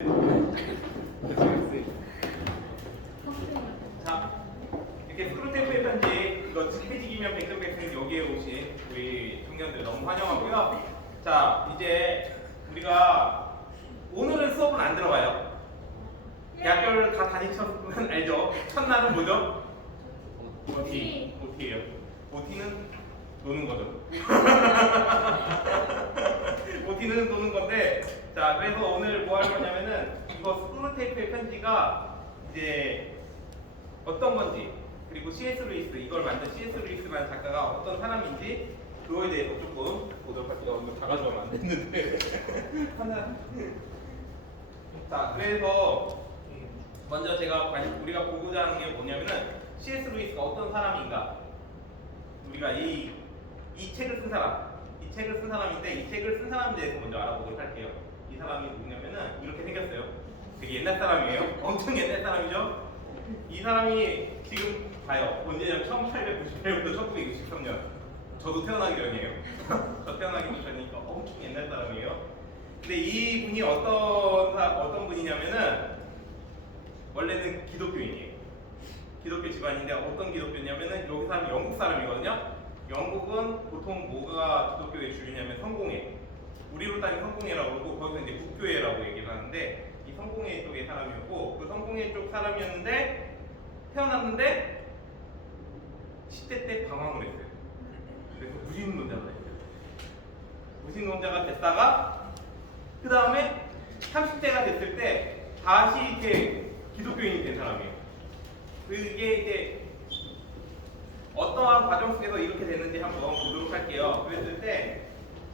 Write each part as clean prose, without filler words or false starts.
자, 이렇게 스크루테이프의 편지 이거 10페이지기면 100점 여기에 오신 우리 청년들 너무 환영하고요. 자, 이제 우리가 오늘은 수업은 안 들어가요. 대학교를 다 다니셨으면 알죠? 첫날은 뭐죠? OT예요. OT는 노는 거죠. OT는 노는 건데, 자, 그래서 오늘 뭐 할 거냐면은 이거 스크루테이프의 편지가 이제 어떤 건지, 그리고 C.S. 루이스, 이걸 만든 C.S. 루이스라는 작가가 어떤 사람인지 그거에 대해서 조금 보도록 할게요. 이거 다 가져가면 안 됐는데 하나. 자, 그래서 먼저 우리가 보고자 하는 게 뭐냐면은 C.S. 루이스가 어떤 사람인가, 우리가 이 책을 쓴 사람인데 이 책을 쓴 사람에 대해서 먼저 알아보도록 할게요. 이 사람이 누구냐면은 이렇게 생겼어요. 되게 옛날 사람이에요. 엄청 옛날 사람이죠. 이 사람이 지금 봐요. 언제냐면 1898년부터 1963년. 저도 태어나기 전이에요. 저 태어나기 전이니까 엄청 옛날 사람이에요. 근데 이 분이 어떤 분이냐면은 원래는 기독교인이에요. 기독교 집안인데 어떤 기독교냐면은 여기 사람이 영국 사람이거든요. 영국은 보통 뭐가 기독교의 주류냐면 성공회. 우리로 따지면 성공회라고 그러고 거기서 이제 국교회라고 얘기를 하는데 이 성공회 쪽의 사람이었고 그 성공회 쪽 사람이었는데 태어났는데 10대 때 방황을 했어요. 그래서 무신론자가 됐어요. 무신론자가 됐다가 그 다음에 30대가 됐을 때 다시 이렇게 기독교인이 된 사람이에요. 그게 이제 어떠한 과정 속에서 이렇게 됐는지 한번 보도록 할게요. 그랬을 때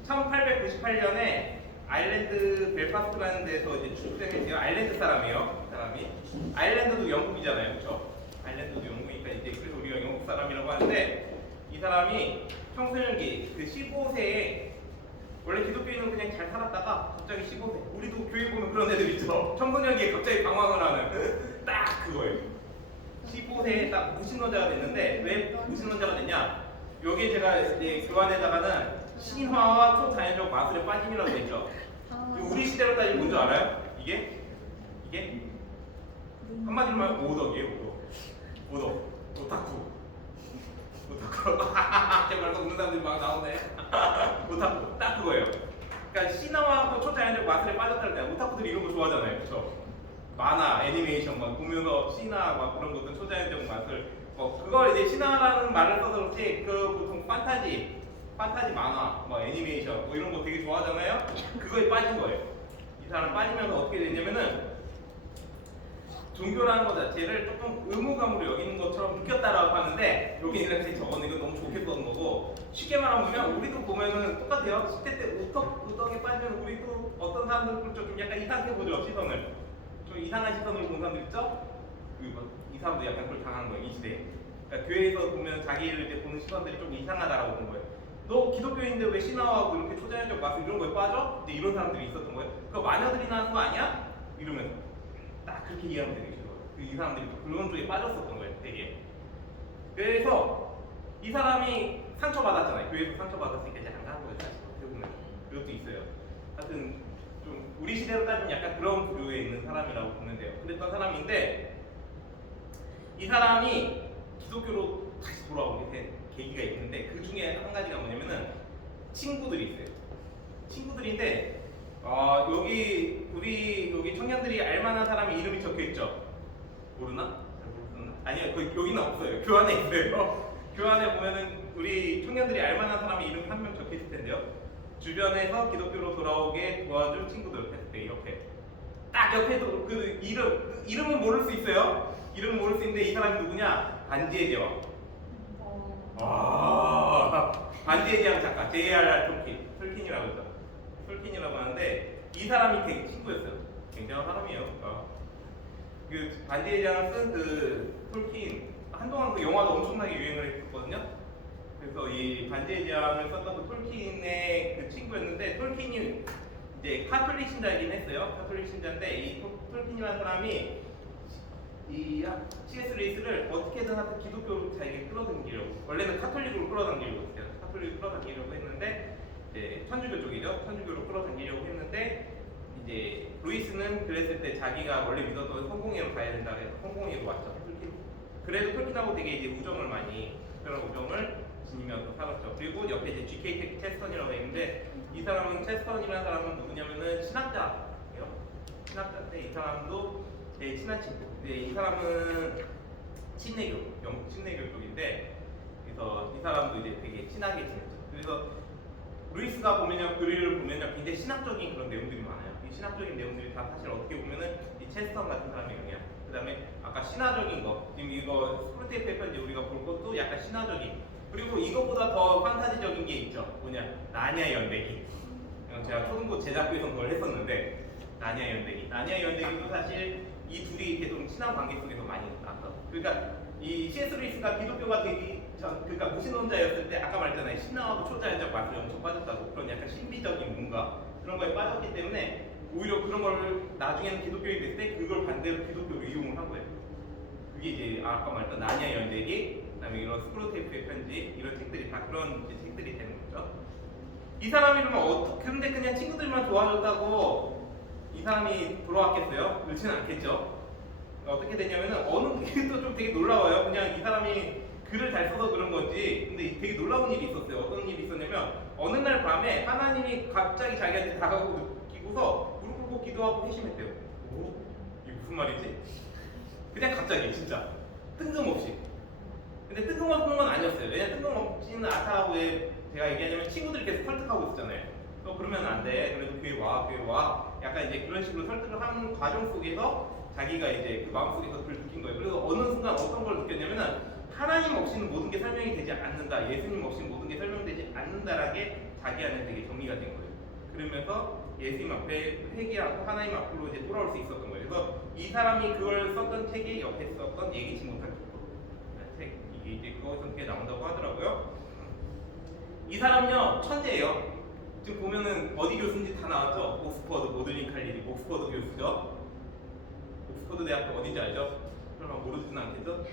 1898년에 아일랜드 벨파스트라는 데서 이제 출생했어요. 아일랜드 사람이에요. 이 사람이 아일랜드도 영국이잖아요, 그렇죠? 아일랜드도 영국이니까 이제 그래서 우리가 영국 사람이라고 하는데 이 사람이 청소년기 그 15세에 원래 기독교인은 그냥 잘 살았다가 갑자기 15세, 우리도 교회 보면 그런 애들 있죠. 청소년기에 갑자기 방황을 하는 딱 그거예요. 15세에 딱 무신론자가 됐는데 왜 무신론자가 됐냐? 여기 제가 이제 교환에다가는 신화와 초자연적 마술의 빠짐이라고 되어 있죠. 우리 시대로 따지면 뭔지 알아요? 이게 한마디로 말하면 오덕이에요. 오덕. 오타쿠. 제 말고 웃는 사람들이 막 나오네. 오타쿠. 딱 그거예요. 그러니까 신화와 초자연적 마술에 빠졌다는 때 오타쿠들이 이런 거 좋아하잖아요. 그렇죠? 만화, 애니메이션 막 보면서 신화 막 그런 것들 초자연적 마술 그걸 이제 신화라는 말을 써서 그렇지 그 보통 판타지 만화, 뭐 애니메이션 뭐 이런 거 되게 좋아하잖아요. 그거에 빠진 거예요. 이 사람 빠지면 어떻게 되냐면은 종교라는 것 자체를 조금 의무감으로 여기는 것처럼 느꼈다라고 하는데 여기 이렇게 적어놓은 건 너무 좋게 써는 거고 쉽게 말하면 우리도 보면은 똑같아요. 10대 때 우덕에 빠지면 우리도 어떤 사람들 좀 약간 이상하게 보죠. 시선을 좀 이상한 시선으로 보는 사람들 있죠? 이 사람도 약간 그걸 당한 거예요. 이 시대에. 그러니까 교회에서 보면 자기를 이렇게 보는 시선들이 좀 이상하다라고 보는 거예요. 너 기독교인인데 왜 신화하고 이렇게 초자연적 마술 이런 거에 빠져? 이제 이런 사람들이 있었던 거예요. 그거 마녀들이 나는 거 아니야? 이러면서 딱 그렇게 이해하면 되게 싫어요. 이 사람들이 또 그런 쪽에 빠졌었던 거예요. 되게. 그래서 이 사람이 상처받았잖아요. 교회에서 상처받았으니까 이제 안 가는 거예요. 사실 어떻게 보면 그것도 있어요. 하여튼 좀 우리 시대로 따지면 약간 그런 부류에 있는 사람이라고 보면 돼요. 그랬던 사람인데 이 사람이 기독교로 다시 돌아오게 된 계기가 있는데 그 중에 한 가지가 뭐냐면은 친구들이 있어요. 친구들인데 여기 청년들이 알만한 사람이 이름이 적혀 있죠. 모르나? 잘 모르나? 아니요, 여기는 없어요. 교환에 있어요. 교환에 보면은 우리 청년들이 알만한 사람이 이름이 한 명 적혀 있을 텐데요. 주변에서 기독교로 돌아오게 도와준 친구들 했을 때 이렇게 딱 옆에도 그 이름은 모를 수 있어요. 이름은 모를 수 있는데 이 사람이 누구냐? 반지의 제왕. 반지의 제왕 작가 J.R.R. 톨킨이라고 하죠. 톨킨이라고 하는데 이 사람이 되게 친구였어요. 굉장한 사람이에요. 그 반지의 제왕을 쓴 그 톨킨 한동안 그 영화도 엄청나게 유행을 했었거든요. 그래서 이 반지의 제왕을 썼던 그 톨킨의 그 친구였는데 톨킨이 이제 카톨릭 신자이긴 했어요. 카톨릭 신자인데 이 톨킨이라는 사람이 이 C.S. 루이스를 어떻게든 하여튼 기독교로 자기가 끌어당기려고 원래는 카톨릭으로 끌어당기려고 했어요. 카톨릭으로 끌어당기려고 했는데 이제 천주교 쪽이죠. 천주교로 끌어당기려고 했는데 이제 루이스는 그랬을 때 자기가 원래 믿었던 성공회로 가야 된다 해서 성공회로 왔죠. 그래도 톨킨하고 되게 이제 우정을 많이 그런 우정을 지니면서 살았죠. 그리고 옆에 이제 G.K. 체스턴이라고 되어 있는데 이 사람은 체스턴이라는 사람은 누구냐면은 신학자예요. 신학자인데 이 사람도 제 친한 친구. 근데 이 사람은 친내교, 영국 친내교 쪽인데 그래서 이 사람도 이제 되게 친하게 지냈죠. 그래서 루이스가 보면요 글을 보면요 굉장히 신학적인 그런 내용들이 많아요. 이 신학적인 내용들이 다 사실 어떻게 보면은 이 체스턴 같은 사람의 영향. 그다음에 아까 신화적인 거 지금 이거 스크루테이프 편지 우리가 볼 것도 약간 신화적인 그리고 이것보다 더 판타지적인 게 있죠. 뭐냐 나냐 연대기. 제가 초등부 제작교에서 그걸 했었는데 나냐 연대기. 나냐 연대기도 사실 이 둘이 이렇게 좀 친한 관계 속에서 많이 나왔어. 그러니까 이 C.S. 루이스가 기독교가 되기 전 그러니까 무신론자였을 때 아까 말했잖아요. 신앙하고 초자연적 맛을 엄청 빠졌다고 그런 약간 신비적인 뭔가 그런 거에 빠졌기 때문에 오히려 그런 걸 나중에는 기독교인이 됐을 때 그걸 반대로 기독교로 이용을 한 거예요. 그게 이제 아까 말했던 나냐 연대기, 그다음에 이런 스크루테이프의 편지 이런 책들이 다 그런 이제 책들이 되는 거죠. 이 사람이 그러면 근데 그냥 친구들만 좋아졌다고 이 사람이 돌아왔겠어요? 그렇지는 않겠죠. 어떻게 되냐면은 어느 게도 좀 되게 놀라워요. 그냥 이 사람이 글을 잘 써서 그런 건지 근데 되게 놀라운 일이 있었어요. 어떤 일이 있었냐면 어느 날 밤에 하나님이 갑자기 자기한테 다가오고 느끼고서 무릎 꿇고 기도하고 회심했대요. 오? 이게 무슨 말이지? 그냥 갑자기 진짜 뜬금없이. 근데 뜬금없는 건 아니었어요. 왜냐면 뜬금없지는 않다고 왜 제가 얘기하냐면 친구들이 계속 설득하고 있었잖아요. 너 그러면 안 돼. 그래도 교회 와, 교회 와. 약간 이제 그런 식으로 설득을 하는 과정 속에서 자기가 이제 그 마음속에서 그걸 느낀 거예요. 그래서 어느 순간 어떤 걸 느꼈냐면은 하나님 없이는 모든 게 설명이 되지 않는다. 예수님 없이는 모든 게 설명되지 않는다라게 자기 안에 되게 정리가 된 거예요. 그러면서 예수님 앞에 회개하고 하나님 앞으로 이제 돌아올 수 있었던 거예요. 그래서 이 사람이 그걸 썼던 책이 옆에 썼던 예기치 못한 책 이게 이제 그거에서 꽤 나온다고 하더라고요. 이 사람요 천재예요. 지금 보면은 어디 교수인지 다 나왔죠. 옥스퍼드 모들링 칼리리 옥스퍼드 교수죠. 옥스퍼드 대학교 어딘지 알죠? 설마 모르지는 않겠죠?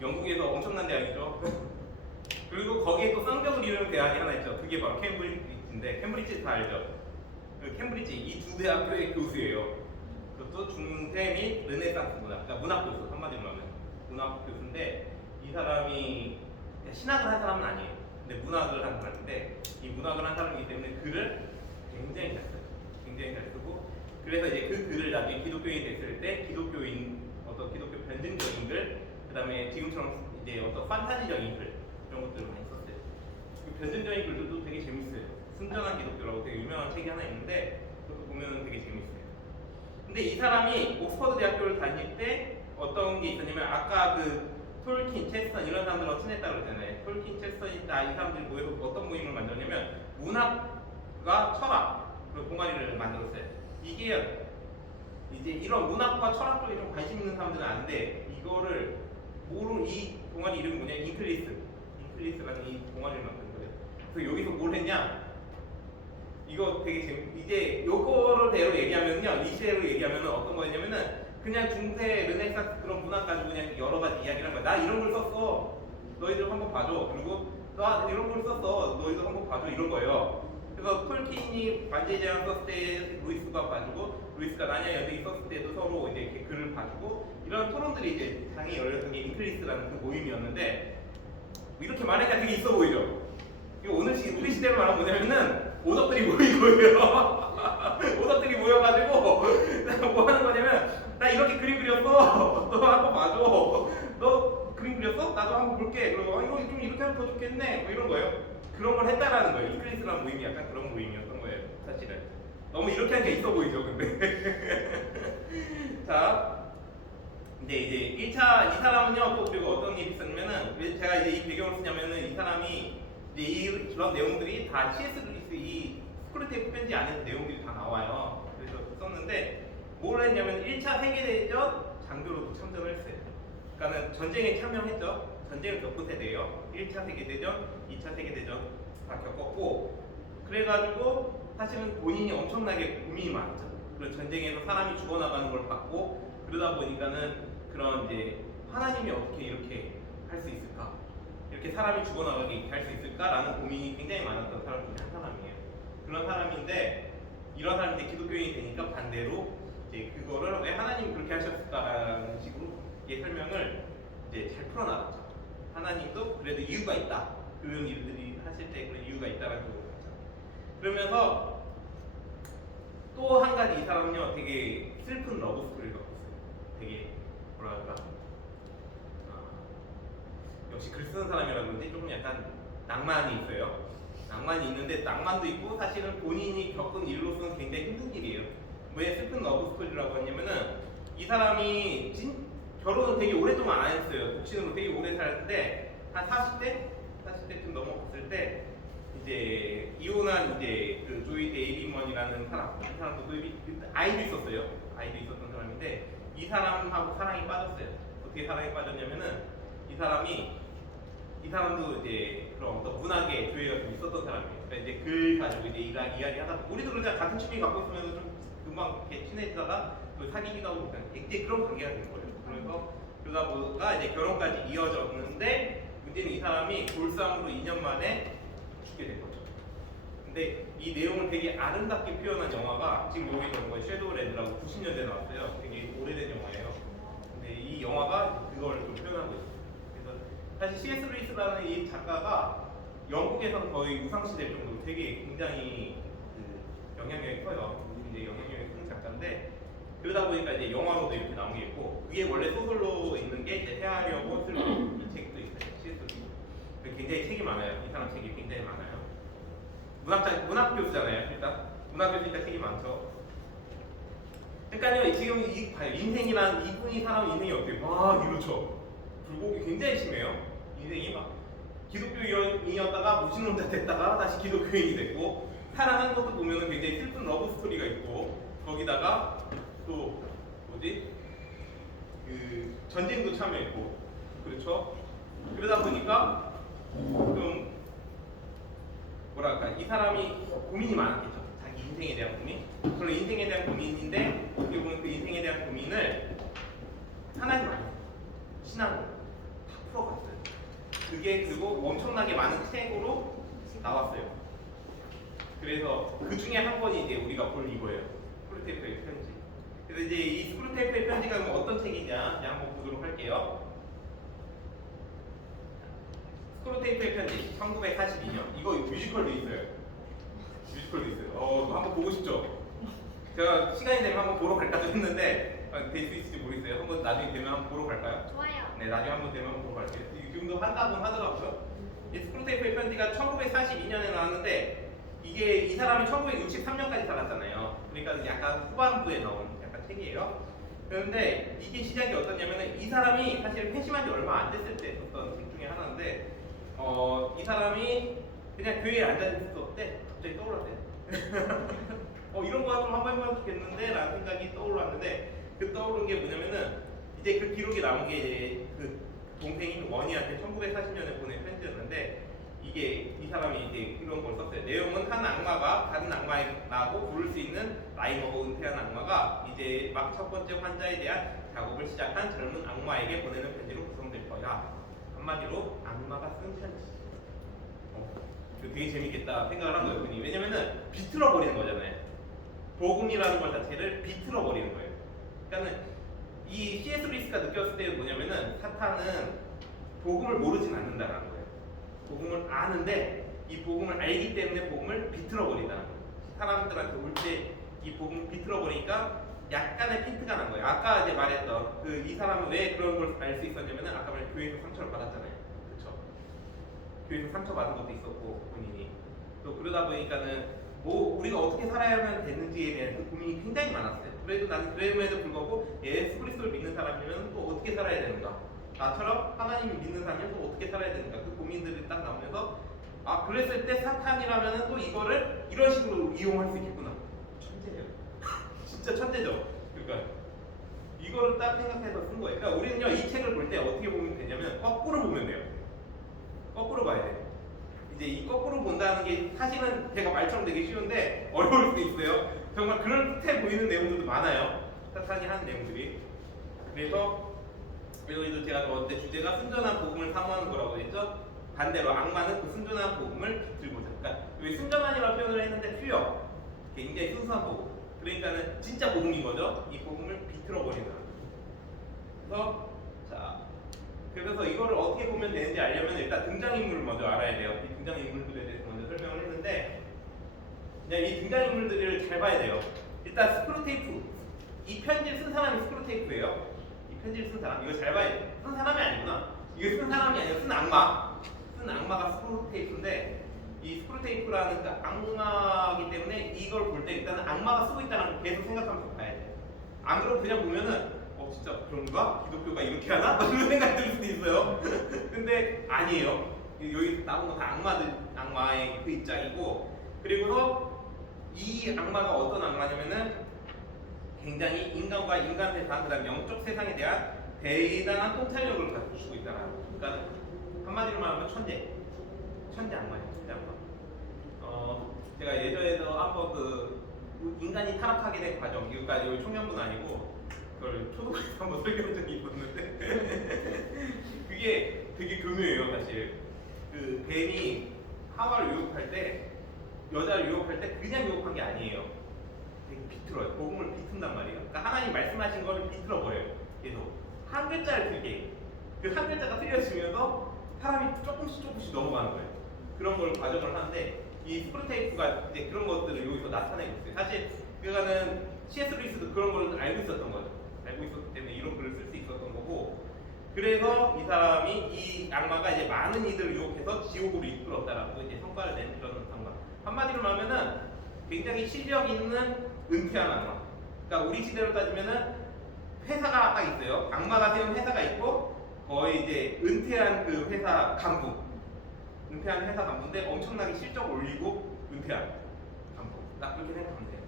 영국에서 엄청난 대학이죠. 그리고 거기에 또 쌍벽을 이루는 대학이 하나 있죠. 그게 바로 캠브리지인데 캠브리지 다 알죠? 그 캠브리지 이 두 대학교의 교수예요. 그것도 중세 및 르네상스 문학, 그러니까 문학 교수 한마디로 하면 문학 교수인데 이 사람이 신학을 한 사람은 아니에요. 근데 문학을 한 사람인데 이 문학을 한 사람이기 때문에 글을 굉장히 잘 써요. 굉장히 잘 쓰고 그래서 이제 그 글을 나중에 기독교인이 됐을 때 기독교인 어떤 기독교 변증적인 글, 그다음에 지금처럼 이제 어떤 판타지적인 글 이런 것들을 많이 썼어요. 그 변증적인 글들도 되게 재밌어요. 순전한 기독교라고 되게 유명한 책이 하나 있는데 그것도 보면 되게 재밌어요. 근데 이 사람이 옥스퍼드 대학교를 다닐 때 어떤 게 있었냐면 아까 그 톨킨, 체스턴 이런 사람들하고 친했다고 그랬잖아요. 톨킨, 체스턴이 이 사람들이 모여서 어떤 모임을 만들었냐면 문학과 철학 그리고 동아리를 만들었어요. 이게 이제 이런 문학과 철학 쪽에 좀 관심 있는 사람들은 아는데 이거를 이 동아리 이름이 뭐냐? 인클리스라는 이 동아리를 만든 거예요. 그래서 여기서 뭘 했냐? 이거 되게 이제 요거를 대로 얘기하면요, 이 시대로 얘기하면은 어떤 거였냐면은 그냥 중세 르네상스 그런 문학 가지고 그냥 여러 가지 이야기를 한 거야. 나 이런 걸 썼어. 너희들 한번 봐줘. 그리고 나 이런 걸 썼어. 너희들 한번 봐줘. 이런 거예요. 그래서 톨킨이 반지의 제왕 썼을 때 루이스가 봐주고 루이스가 나냐 연대기 썼을 때도 서로 이제 이렇게 글을 봐주고 이런 토론들이 이제 당이 열렸던 게 인클리스라는 그 모임이었는데 이렇게 말하니까 되게 있어 보이죠. 이거 우리 시대로 말하면 뭐냐면은 오덕들이 모인 거예요. 오덕들이 모여가지고 뭐 하는 거냐면 나 이렇게 그림 그렸어. 너 한번 봐줘. 너 그림 그렸어? 나도 한번 볼게. 그러고 이거 좀 이렇게 하면 더 좋겠네. 뭐 이런 거예요. 그런 걸 했다라는 거예요. 인클리스라는 모임이 약간 그런 모임이었던 거예요. 사실은. 너무 이렇게 하니까 있어 보이죠, 근데. 자, 이제 1차 이 사람은요, 또 그리고 어떤 일이 있었냐면은 왜 제가 이제 이 배경을 쓰냐면은 이 사람이 이제 이런 내용들이 다 C.S. 루이스 이 스크루테이프 편지 안에서 내용들이 다 나와요. 그래서 썼는데 뭘 했냐면 1차 세계대전 장교로도 참전을 했어요. 그러니까는 전쟁에 참여했죠. 전쟁을 겪은 세대예요. 1차 세계대전, 2차 세계대전 다 겪었고 그래가지고 사실은 본인이 엄청나게 고민이 많았죠. 그런 전쟁에서 사람이 죽어나가는 걸 봤고 그러다 보니까는 그런 이제 하나님이 어떻게 이렇게 할 수 있을까? 이렇게 사람이 죽어나가게 할 수 있을까라는 고민이 굉장히 많았던 사람 중에 한 사람이에요. 그런 사람인데 이런 사람이 이제 기독교인이 되니까 반대로 이제 그거를 왜 하나님이 그렇게 하셨을까라는 식으로 이게 설명을 이제 잘 풀어나갔죠. 하나님도 그래도 이유가 있다. 그런 일들이 하실 때 그런 이유가 있다라는 걸 봤죠. 그러면서 또 한 가지 이 사람은요 되게 슬픈 러브 스토리를 갖고 있어요. 되게 뭐랄까 역시 글 쓰는 사람이라 그런지 조금 약간 낭만이 있어요. 낭만이 있는데 낭만도 있고 사실은 본인이 겪은 일로서는 굉장히 힘든 일이에요. 왜 슬픈 러브 스토리라고 하냐면은 이 사람이 결혼을 되게 오랫동안 안 했어요. 독신으로 되게 오래 살았는데 한 40대쯤 넘어갔을 때 이제 이혼한 이제 그 조이 데이비먼이라는 사람, 이 사람도 아이도 있었어요. 아이도 있었던 사람인데 이 사람하고 사랑에 빠졌어요. 어떻게 사랑에 빠졌냐면은 이 사람도 이제 그런 어떤 문학의 조예가 좀 있었던 사람이에요. 그러니까 이제 글 가지고 이제 이야기 하다 우리도 그러자 같은 취미 갖고 있으면 좀 금방 이렇게 친해지다가 또 사귀기도 하고 이제 그런 관계가 된 거예요. 그래서 그러다 보니까 이제 결혼까지 이어졌는데 문제는 이 사람이 돌싸움으로 2년 만에 죽게 된 거죠. 근데 이 내용을 되게 아름답게 표현한 영화가 지금 여기 있는 거예요. 섀도우 레드라고 90년대 나왔어요. 되게 오래된 영화예요. 근데 이 영화가 그걸 좀 표현하고 있어요. 그래서 사실 C.S. 루이스라는 이 작가가 영국에서는 거의 우상시될 정도로 되게 굉장히 그 영향력이 커요. 굉장히 영향력이 큰 작가인데 그러다 보니까 이제 영화로도 이렇게 나온 게 있고 그게 원래 소설로 있는 게 이제 헤아려고 슬로 이 책도 있어요. C.S. 루이스. 굉장히 책이 많아요. 이 사람 책이 굉장히 많아요. 문학 교수잖아요. 일단 문학 교수니까 책이 많죠. 그러니까요 지금 인생이란 이분이 살아온 인생이 어때요? 막 이렇죠. 굴곡이 굉장히 심해요. 인생이 막 기독교인이었다가 무신론자 됐다가 다시 기독교인이 됐고 사랑하는 것도 보면은 굉장히 슬픈 러브 스토리가 있고 거기다가 또 그 전쟁도 참여했고 그렇죠. 그러다 보니까 좀 뭐랄까 이 사람이 고민이 많았겠죠. 자기 인생에 대한 고민. 그런 인생에 대한 고민인데 어떻게 보면 그 인생에 대한 고민을 하나님 안에 신앙으로 다 풀어갔어요. 그게 그리고 엄청나게 많은 책으로 나왔어요. 그래서 그 중에 한 권이 이제 우리가 볼 이거예요. 스크루테이프의 편지. 그래서 이제 이 스크루테이프의 편지가 어떤 책이냐 이제 한번 보도록 할게요. 스크루테이프의 편지 1942년 이거 뮤지컬도 있어요. 뮤지컬도 있어요. 한번 보고 싶죠? 제가 시간이 되면 한번 보러 갈까도 했는데 될 수 있을지 모르겠어요. 한번 나중에 되면 한번 보러 갈까요? 좋아요. 네, 나중에 한번 되면 한번 보러 갈게요. 지금도 한다곤 하더라고요. 이 스크루테이프의 편지가 1942년에 나왔는데 이게 이 사람이 1963년까지 살았잖아요. 그러니까 약간 후반부에 나온 약간 책이에요. 그런데 이게 시작이 어떠냐면은 이 사람이 사실 회심한 지 얼마 안 됐을 때 썼던 책 중에 하나인데 이 사람이 그냥 교회에 앉아있을 때 갑자기 떠올랐대. 이런 거 좀 한번 해보면 좋겠는데 라는 생각이 떠올랐는데 그 떠오른 게 뭐냐면은 이제 그 기록이 남은 게 이제 그 동생이 원희한테 1940년에 보낸 편지였는데 이게 이 사람이 이제 이런 걸 썼어요. 내용은 한 악마가 다른 악마라고 부를 수 있는 나이 먹어 은퇴한 악마가 이제 막 첫 번째 환자에 대한 작업을 시작한 젊은 악마에게 보내는 편지로 구성될 거야. 한마디로 악마가 쓴 편지. 되게 재밌겠다 생각을 한 거예요. 왜냐면은 비틀어 버리는 거잖아요. 복음이라는 것 자체를 비틀어 버리는 거예요. 그러니까는 이 C.S. 루이스가 느꼈을 때 뭐냐면은 사탄은 복음을 모르진 않는다라는 거예요. 복음을 아는데 이 복음을 알기 때문에 복음을 비틀어 버린다는 거예요. 사람들한테 올 때 이 복음을 비틀어 버리니까 약간의 핀트가 난 거예요. 아까 이제 말했던 이 사람은 왜 그런 걸 알 수 있었냐면은 아까 말한 교회에서 상처를 받았잖아요. 그렇죠? 교회에서 상처 받은 것도 있었고 본인이 또 그러다 보니까는 우리가 어떻게 살아야만 되는지에 대한 그 고민이 굉장히 많았어요. 그래도 나는 그럼에도 불구하고 예수 그리스도를 믿는 사람이면 또 어떻게 살아야 되는가? 나처럼 하나님을 믿는 사람이면 또 어떻게 살아야 되는가? 그 고민들이 딱 나오면서 그랬을 때 사탄이라면은 또 이거를 이런 식으로 이용할 수 있겠구나. 천재예요. 진짜 천재죠. 그러니까 이거를 딱 생각해서 쓴 거예요. 그러니까 우리는요 이 책을 볼 때 어떻게 보면 되냐면 거꾸로 보면 돼요. 거꾸로 봐야 돼요. 이제 이 거꾸로 본다는 게 사실은 제가 말처럼 되게 쉬운데 어려울 수도 있어요. 정말 그럴듯해 보이는 내용들도 많아요. 사탄이 하는 내용들이. 그래서 여기도 제가 어제 주제가 순전한 복음을 사모하는 거라고 했죠. 반대로 악마는 그 순전한 복음을 들고자. 그러니까 여기 순전한이라고 표현을 했는데 굉장히 순수한 복음. 그러니까는 진짜 복음인 거죠. 이 복음을 비틀어 버리는. 그래서 자, 그래서 이거를 어떻게 보면 되는지 알려면 일단 등장인물을 먼저 알아야 돼요. 이 등장인물들에 대해서 먼저 설명을 했는데, 그냥 이 등장인물들을 잘 봐야 돼요. 일단 스크루테이프. 이 편지를 쓴 사람이 스크루테이프예요. 이 편지를 쓴 사람. 이거 잘 봐야 돼. 쓴 사람이 아니구나. 이거 쓴 사람이 아니라 쓴 악마. 쓴 악마가 스크루테이프인데, 이 스크루테이프라는 그 악마이기 때문에 이걸 볼 때 일단은 악마가 쓰고 있다는 걸 계속 생각하면서 봐야 돼. 안 그러면 그냥 보면은 진짜 그런가? 기독교가 이렇게 하나? 이런 생각 들 수도 있어요. 근데 아니에요. 여기 나온 건 다 악마의 그 입장이고, 그리고서 이 악마가 어떤 악마냐면은 굉장히 인간과 인간 세상, 그다음 영적 세상에 대한 대단한 통찰력을 가지고 있다는 거. 그러니까 한마디로 말하면 천재 악마예요. 천재 악마. 제가 예전에도 한번 그 인간이 타락하게 된 과정, 그러니까 여기 청년분 아니고 그걸 초등학교 한번 설교한 적이 있었는데 그게 되게 교묘해요. 사실 그 뱀이 하와를 유혹할 때, 여자를 유혹할 때 그냥 유혹한 게 아니에요. 되게 비틀어요. 복음을 비튼단 말이에요. 그러니까 하나님 말씀하신 거를 비틀어 버려요. 계속 한 글자를 틀게. 그 한 글자가 틀려지면서 사람이 조금씩 넘어가는 거예요. 그런 걸 과정을 하는데, 이 스크루테이프가 이제 그런 것들을 여기서 나타내고 있어요. 사실 그거는 C.S. 루이스도 그런 걸 알고 있었던 거죠. 알고 있었기 때문에 이런 글을 쓸 수 있었던 거고, 그래서 이 사람이, 이 악마가 이제 많은 이들을 유혹해서 지옥으로 이끌었다라고 이제 성과를 낸 그런 악마. 한마디로 말하면은 굉장히 실력 있는 은퇴한 악마. 그러니까 우리 시대로 따지면은 회사가 딱 있어요. 악마가 세운 회사가 있고, 거의 이제 은퇴한 그 회사 간부. 은퇴한 회사 간부인데 엄청나게 실적 올리고 은퇴한 간부. 딱 그렇게 생각하면 돼요.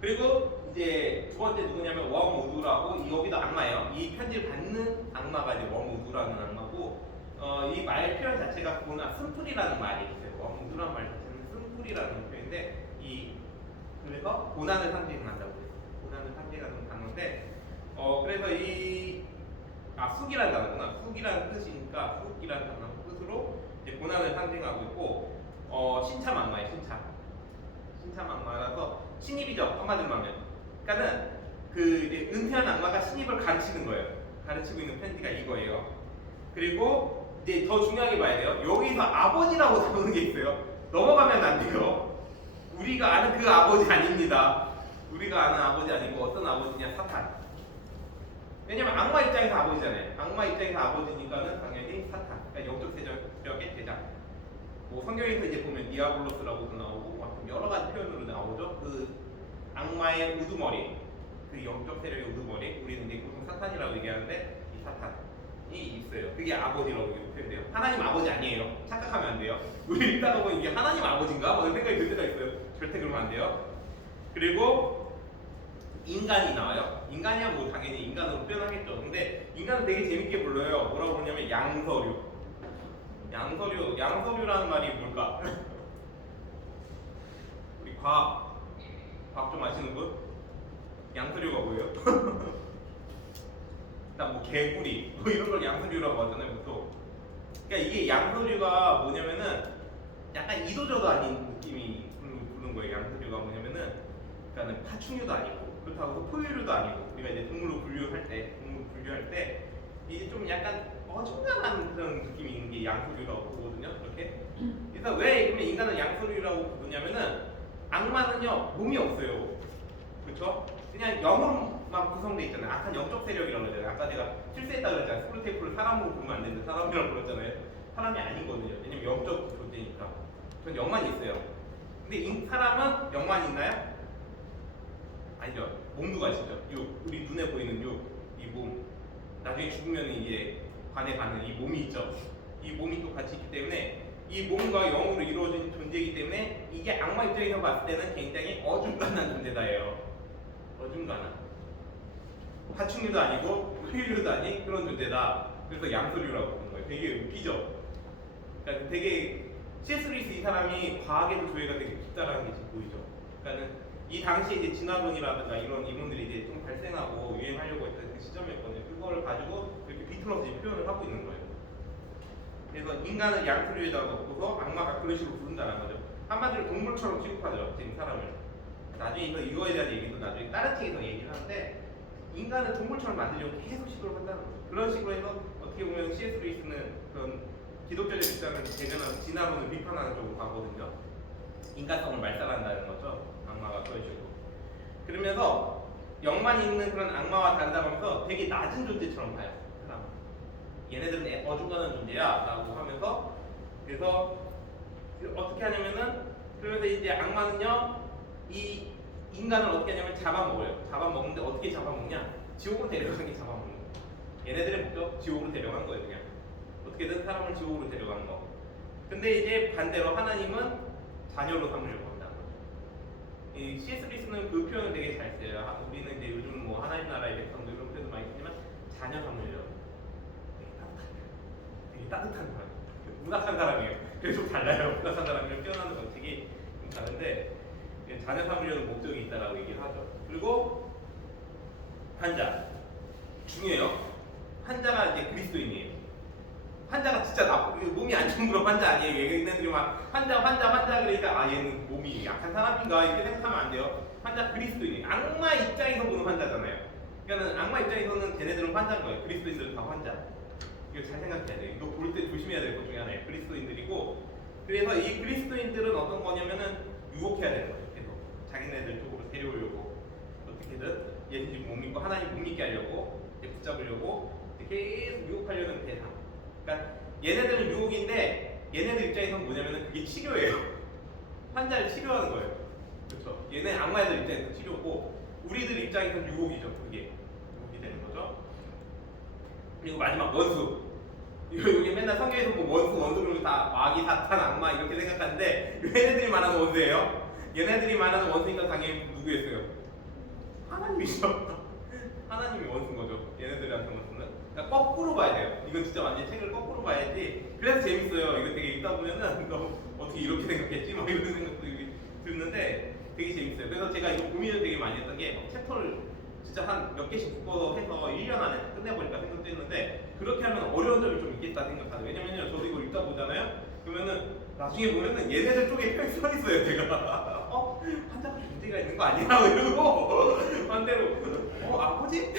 그리고 이제 두 번째 누구냐면 웜우드라고, 여기도 악마예요. 이 편지를 받는 악마가 이제 웜우드라는 악마고, 이 말 표현 자체가 쓴풀이라는 말이 있어요. 웜우드라는 말 자체는 쓴풀이라는 표현인데, 그래서 고난을 상징한다고 해요. 고난을 상징하는 단어인데, 그래서 쑥이라는 단어구나. 쑥이라는 뜻이니까 쑥이라는 단어 뜻으로 이제 고난을 상징하고 있고, 신참 악마예요. 신참 악마라서 신입이죠. 한마디로 하면. 그러니까는 그 이제 은퇴한 악마가 신입을 가르치는 거예요. 가르치고 있는 편지가 이거예요. 그리고 이제 더 중요하게 봐야 돼요. 여기서 아버지라고 나오는 게 있어요. 넘어가면 안 돼요. 우리가 아는 그 아버지 아닙니다. 우리가 아는 아버지 아니고 어떤 아버지냐? 사탄. 왜냐면 악마 입장에서 아버지잖아요. 악마 입장에서 아버지니까는 당연히 사탄. 그러니까 영적 세력의 대장. 뭐 성경에서 이제 보면 디아블로스라고도 나오고 여러 가지 표현으로 나오죠. 그 악마의 우두머리, 그 영적 세력의 우두머리, 우리는 이제 보통 사탄이라고 얘기하는데 이 사탄이 있어요. 그게 아버지라고 표현돼요. 하나님 아버지 아니에요. 착각하면 안 돼요. 우리 읽다가 보면 이게 하나님 아버지인가? 뭐 이런 생각이 들 때가 있어요. 절대 그러면 안 돼요. 그리고 인간이 나와요. 인간이야 뭐 당연히 인간으로 표현하겠죠. 근데 인간은 되게 재밌게 불러요. 뭐라고 부르냐면 양서류. 양서류라는 말이 뭘까? 우리 과학 좀 아시는 분? 양서류가 뭐예요? 일단 뭐 개구리 뭐 이런 걸 양서류라고 하잖아요, 보통. 그러니까 이게 양서류가 뭐냐면은 약간 이도저도 아닌 느낌이 부르는 거예요. 양서류가 뭐냐면은, 그러니까는 파충류도 아니고 그렇다고 포유류도 아니고, 우리가 이제 동물로 분류할 때 이제 좀 약간 어중간한 그런 느낌이 있는 게 양서류라고 부르거든요. 이렇게. 그래서 왜 그러면 인간은 양서류라고 부르냐면은, 악마는요 몸이 없어요. 그렇죠? 그냥 영으로만 구성돼 있잖아요. 악한 영적 세력이라고 그러잖아요. 아까 제가 실수했다 그랬잖아요. 스크루테이프를 사람으로 보면 안 되는데 사람이라고 그랬잖아요. 사람이 아니거든요. 왜냐면 영적 존재니까. 전 영만 있어요. 근데 사람은 영만 있나요? 아니죠. 몸도 가시죠. 우리 눈에 보이는 이 몸. 나중에 죽으면 이제 관에 가는 이 몸이 있죠. 이 몸이 또 같이 있기 때문에 이 몸과 영으로 이루어진 존재이기 때문에 이게 악마 입장에서 봤을 때는 굉장히 어중간한 존재다예요. 어중간한. 파충류도 아니고 포유류도 아닌 그런 존재다. 그래서 양서류라고 부르는 거예요. 되게 웃기죠. 그러니까 되게 C.S. 루이스 이 사람이 과학에도 조예가 되게 깊다라는 게 지금 보이죠. 그러니까는 이 당시에 이제 진화론이라든가 이런 이론들이 이제 좀 발생하고 유행하려고 했던 그 시점이었거든요. 그거를 가지고 이렇게 비틀어서 표현을 하고 있는 거예요. 그래서 인간은 양서류에다 넣고서 악마가 그런 식으로 부른다는 거죠. 한마디로 동물처럼 취급하죠. 지금 사람을. 나중에 이거에 대한 얘기도 나중에 다른 책에서 얘기를 하는데 인간을 동물처럼 만들려고 계속 시도를 한다는 거죠. 그런 식으로 해서 어떻게 보면 C.S. 루이스는 그런 기독교적 입장을 대변하는 진화론을 비판하는 쪽으로 가거든요. 인간성을 말살한다는 거죠. 악마가 그런 식으로. 그러면서 영만 있는 그런 악마와 다르다고 하면서 되게 낮은 존재처럼 봐요. 사람. 얘네들은 어중간한 존재야 라고 하면서 그래서 어떻게 하냐면은 그러면서 이제 악마는요 이 인간을 어떻게 하냐면 잡아먹어요. 잡아먹는데 어떻게 잡아먹냐? 지옥으로 데려가는 게 잡아먹는 거예요. 얘네들의 목적 지옥으로 데려가는 거예요. 그냥 어떻게든 사람을 지옥으로 데려가는 거. 근데 이제 반대로 하나님은 자녀로 삼으려고 한다는 거죠. 이 C.S. 루이스는 그 표현을 되게 잘 써요. 우리는 이제 요즘 뭐 하나님 나라의 백성들 이런 표현도 많이 쓰지만 자녀 삼으려고 되게 따뜻한 사람, 문학한 사람이에요. 그래서 좀 달라요. 문학한 사람이랑 표현하는 방식이 좀 다른데 자녀 삼으려는 목적이 있다라고 얘기를 하죠. 그리고 환자 중요해요. 환자가 이제 그리스도인이에요. 환자가 진짜 몸이 안 좋은 그런 환자 아니에요. 얘네들이 막 환자 그러니까 아 얘는 몸이 약한 사람인가 이렇게 생각하면 안 돼요. 환자 그리스도인이에요. 악마 입장에서 보는 환자잖아요. 그러니까 악마 입장에서는 걔네들은 환자인 거예요. 그리스도인들은 다 환자. 이거 잘 생각해야 돼요. 이거 볼 때 조심해야 될 것 중에 하나예요. 그리스도인들이고 그래서 이 그리스도인들은 어떤 거냐면은 유혹해야 되는 거죠. 계속 자기네들 쪽으로 데려오려고 어떻게든 예수님 못 믿고 하나님 못 믿게 하려고 붙잡으려고 계속 유혹하려는 대상. 그러니까 얘네들은 유혹인데 얘네들 입장에서는 뭐냐면은 그게 치료예요. 환자를 치료하는 거예요. 그렇죠? 얘네 악마애들 입장에서는 치료고 우리들 입장에서는 유혹이죠. 그게 유혹이 되는 거죠. 그리고 마지막 원수. 이게 맨날 성경에서 뭐 원수 그러면 다 마귀, 사탄, 악마 이렇게 생각하는데 얘네들이 말하는 원수예요. 얘네들이 말하는 원수니까 당연히 누구였어요? 하나님이죠. 하나님이 원수인 거죠. 얘네들한테 원수는. 그러니까 거꾸로 봐야 돼요. 이건 진짜 완전 책을 거꾸로 봐야지. 그래서 재밌어요. 이거 되게 읽다 보면은 너 어떻게 이렇게 생각했지? 막 이런 생각도 드는데 되게 재밌어요. 그래서 제가 이거 고민을 되게 많이 했던 게 챕터를 진짜 한 몇 개씩 묶어서 해서 1년 안에 끝내버릴까 생각도 했는데 그렇게 하면 어려운 점이 좀 있겠다 생각하죠. 왜냐면요 저도 이거 읽다 보잖아요. 그러면은 나중에 보면은 얘네들 쪽에 표현이 서 있어요. 제가 환자가 문제가 있는 거 아니야? 이러고 반대로 아프지?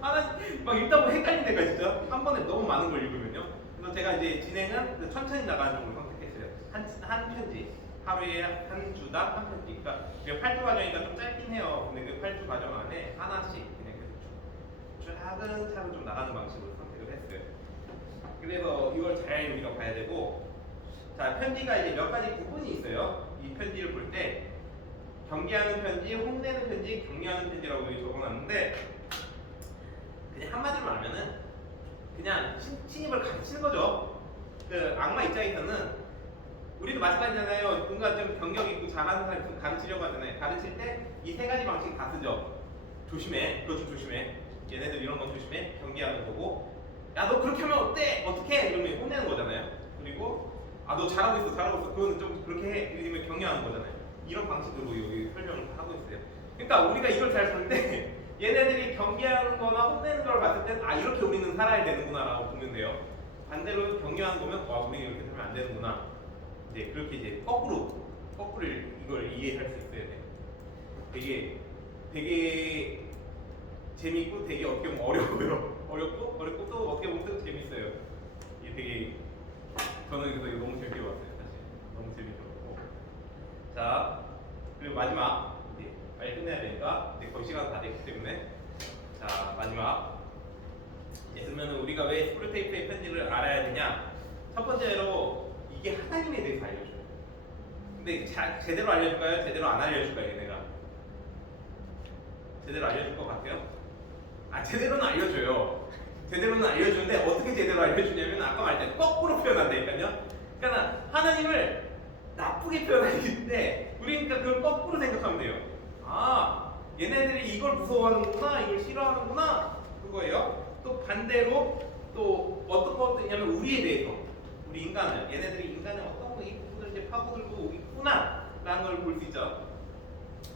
하나 막 읽다 보면 헷갈린 데가 진짜 한 번에 너무 많은 걸 읽으면요. 그래서 제가 이제 진행은 천천히 나가는 쪽으로 선택했어요. 한 편지 하루에 한 주당 한 편지. 그러니까 8주 과정이니까 좀 짧긴 해요. 근데 그 8주 과정 안에 하나씩 그냥 계속 차근차근 좀 나가는 방식으로 선택을 했어요. 그래서 이걸 잘 우리가 봐야 되고, 자 편지가 이제 몇 가지 부분이 있어요. 이 편지를 볼 때 경계하는 편지, 혼내는 편지, 격려하는 편지라고 여기 적어놨는데 그냥 한마디로 말하면은 그냥 신입을 가르치는 거죠. 그 악마 입장에서는 우리도 마찬가지잖아요. 뭔가 좀 경력 있고 잘하는 사람 좀 가르치려고 하잖아요. 가르칠 때 이 세 가지 방식 다 쓰죠. 조심해, 그거 좀 조심해. 얘네들 이런 건 조심해. 경계하는 거고. 야 너 그렇게 하면 어때? 어떻게? 이러면 혼내는 거잖아요. 그리고 아 너 잘하고 있어. 그거는 좀 그렇게 해. 이러면 격려하는 거잖아요. 이런 방식으로 여기 설명을 하고 있어요. 그러니까 우리가 이걸 잘 볼 때 얘네들이 경계하는 거나 혼내는 걸 봤을 때 아 이렇게 우리는 살아야 되는구나 라고 보면 돼요. 반대로 격려하는 거면 와 우리 이렇게 살면 안 되는구나. 이제 그렇게 이제 거꾸로 이걸 이해할 수 있어야 돼요. 되게 재밌고 되게 어떻게 보면 어려워요. 어렵고 또 어떻게 보면 또 재밌어요. 이게 되게 저는 그래서 이거 너무 재밌게 봤어요. 사실 너무 재밌었고. 자 그리고 마지막 이제 빨리 끝내야 되니까 이제 거의 시간 다 됐기 때문에 자 마지막 그러면 우리가 왜 스크루테이프의 편집을 알아야 되냐? 첫 번째로 이게 하나님에 대해서 알려줘요. 근데 제대로 알려줄까요? 제대로 안 알려줄까요? 얘네가 제대로 알려줄 것 같아요? 제대로는 알려줘요. 제대로는 알려주는데 어떻게 제대로 알려주냐면 아까 말했잖아요. 거꾸로 표현한다니까요. 그러니까 하나님을 나쁘게 표현하는데 우리 그러니까 그걸 거꾸로 생각하면 돼요. 얘네들이 이걸 무서워하는구나, 이걸 싫어하는구나 그거예요. 또 반대로 또 어떤 것들이냐면 우리에 대해서 우리 인간을 얘네들이 인간의 어떤 이 부분을 이제 파고들고 있구나 라는 걸 볼 수 있죠.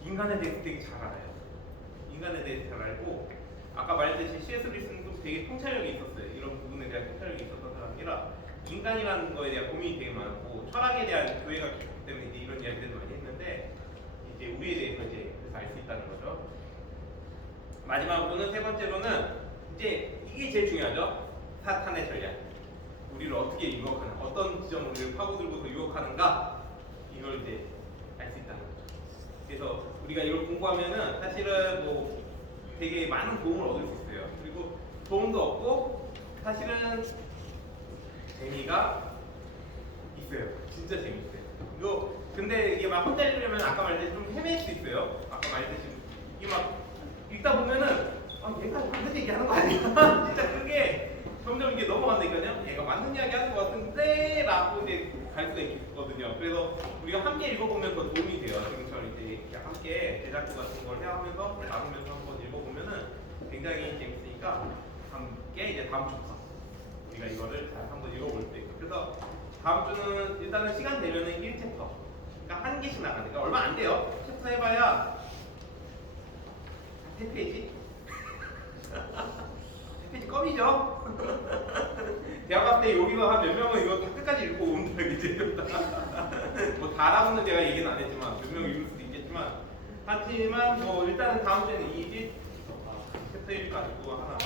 인간에 대해서 되게 잘 알아요. 인간에 대해서 잘 알고 아까 말했듯이 C.S. 루이스는 또 되게 통찰력이 있었어요. 이런 부분에 대한 통찰력이 있었던 사람이라 인간이라는 거에 대한 고민이 되게 많고 철학에 대한 교회가 있기 때문에 이제 이런 이야기들을 많이 했는데 이제 우리에 대해서 이제 그래서 알 수 있다는 거죠. 마지막으로는 세 번째로는 이제 이게 제일 중요하죠. 사탄의 전략. 우리를 어떻게 유혹하는, 어떤 지점으로 우리를 파고들고서 유혹하는가 이걸 이제 알 수 있다는 거죠. 그래서 우리가 이걸 공부하면은 사실은 뭐 되게 많은 도움을 얻을 수 있어요. 그리고 도움도 얻고 사실은 재미가 있어요. 진짜 재밌어요. 이거 근데 이게 막 혼자 읽으려면 아까 말했듯이 좀 헤맬 수 있어요. 아까 말했듯이 이게 막 읽다 보면은 얘가 맞는 얘기 하는 거 아니야? 진짜 그게 점점 이게 넘어간다니까요. 얘가 맞는 이야기 하는 것 같은데 라고 이제 갈 수가 있거든요. 그래서 우리가 함께 읽어보면 더 도움이 돼요. 지금처럼 이제 이렇게 함께 제작부 같은 걸 해하면서 나누면서 한번 읽어보면은 굉장히 재밌으니까 함께 이제 다음 주부터 우리가 이거를 잘 한번 읽어볼 수 있고, 그래서 다음 주는 일단은 시간 되면은 1챕터 그러니까 한 개씩 나가니까 얼마 안 돼요. 챕터 해봐야 3페이지? 3페이지 껌이죠? 대학 갔을 때 여기서 한 몇 명은 이거 다 끝까지 읽고 온다 이제 뭐 다라고는 제가 얘기는 안 했지만 몇 명 읽을 수도 있겠지만 하지만 뭐 일단은 다음 주에는 2집 챕터 1 가지고 하나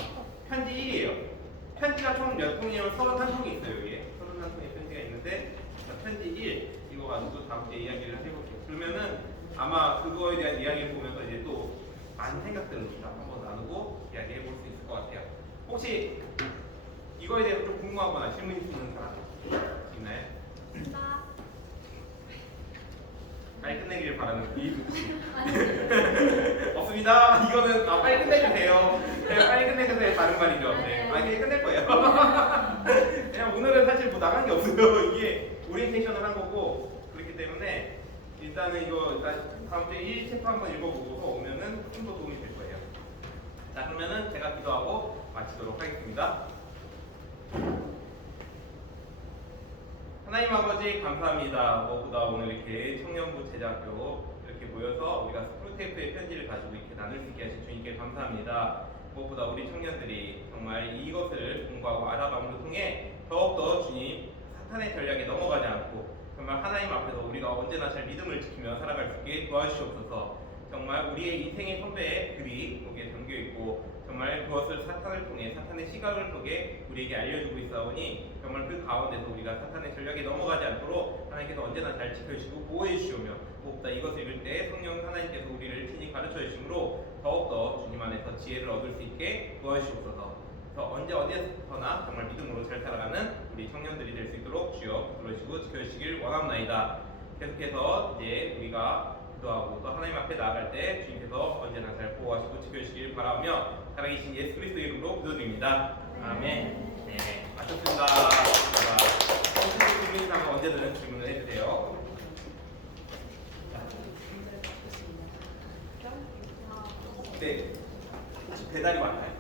편지 1이에요. 편지가 총 몇 통이냐면 31통이 있어요. 여기에 31통의 편지가 있는데 편지 1 이거 가지고 다음 주에 이야기를 해볼게요. 그러면은 아마 그거에 대한 이야기를 보면서 이제 또 많은 생각들을 우리가 한번 나누고 이야기해 볼 수 있을 것 같아요. 혹시 이거에 대해서 좀 궁금하거나 질문 있는 사람 있나요? 빨리 끝내기를 바라는 이 눈치. 없습니다. 이거는 빨리 끝내주세요. 네, 빨리 끝내주세요. 다른 말이죠. 네, 이제 끝낼 거예요. 그냥 오늘은 사실 뭐 나간 게 없어요. 이게 오리엔테이션을 한 거고 그렇기 때문에 일단은 이거 일단 다음 주에 1챕터 한번 읽어보고서 오면은 좀 더 도움이 될 거예요. 자, 그러면은 제가 기도하고 마치도록 하겠습니다. 하나님 아버지 감사합니다. 무엇보다 오늘 이렇게 청년부 제자학교 이렇게 모여서 우리가 스크루테이프의 편지를 가지고 이렇게 나눌 수 있게 하신 주님께 감사합니다. 무엇보다 우리 청년들이 정말 이것을 공부하고 알아감으로 통해 더욱더 주님 사탄의 전략에 넘어가지 않고 정말 하나님 앞에서 우리가 언제나 잘 믿음을 지키며 살아갈 수 있게 도와주시옵소서. 정말 우리의 인생의 선배의 글이 거기에 담겨 있고 정말 그것을 사탄을 통해 사탄의 시각을 통해 우리에게 알려주고 있사오니 정말 그 가운데서 우리가 사탄의 전략에 넘어가지 않도록 하나님께서 언제나 잘 지켜주시고 보호해 주시오며 무엇보다 이것을 읽을 때 성령 하나님께서 우리를 친히 가르쳐 주심으로 더욱더 주님 안에서 지혜를 얻을 수 있게 도와주시옵소서. 언제 어디에서나 정말 믿음으로 잘 살아가는 우리 청년들이 될 수 있도록 주여 붙들어주시고 지켜주시길 원합나이다. 계속해서 이제 우리가 기도하고 또 하나님 앞에 나아갈 때 주님께서 언제나 잘 보호하시고 지켜주시길 바라며 살아계신 예수 그리스도 이름으로 기도드립니다. 아멘. 네, 마쳤습니다. 질문 있으면 언제든 질문을 해주세요. 네, 혹시 배달이 왔나요?